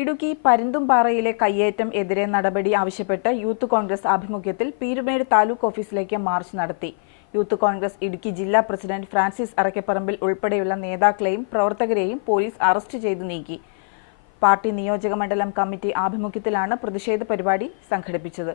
ഇടുക്കി പരുന്തുംപാറയിലെ കയ്യേറ്റം എതിരെ നടപടി ആവശ്യപ്പെട്ട് യൂത്ത് കോൺഗ്രസ് ആഭിമുഖ്യത്തിൽ പീരുമേട് താലൂക്ക് ഓഫീസിലേക്ക് മാർച്ച് നടത്തി. യൂത്ത് കോൺഗ്രസ് ഇടുക്കി ജില്ലാ പ്രസിഡന്റ് ഫ്രാൻസിസ് അറക്കപ്പറമ്പിൽ ഉൾപ്പെടെയുള്ള നേതാക്കളെയും പ്രവർത്തകരെയും പോലീസ് അറസ്റ്റ് ചെയ്ത് നീക്കി. പാർട്ടി നിയോജക മണ്ഡലം കമ്മിറ്റി ആഭിമുഖ്യത്തിലാണ് പ്രതിഷേധ പരിപാടി സംഘടിപ്പിച്ചത്.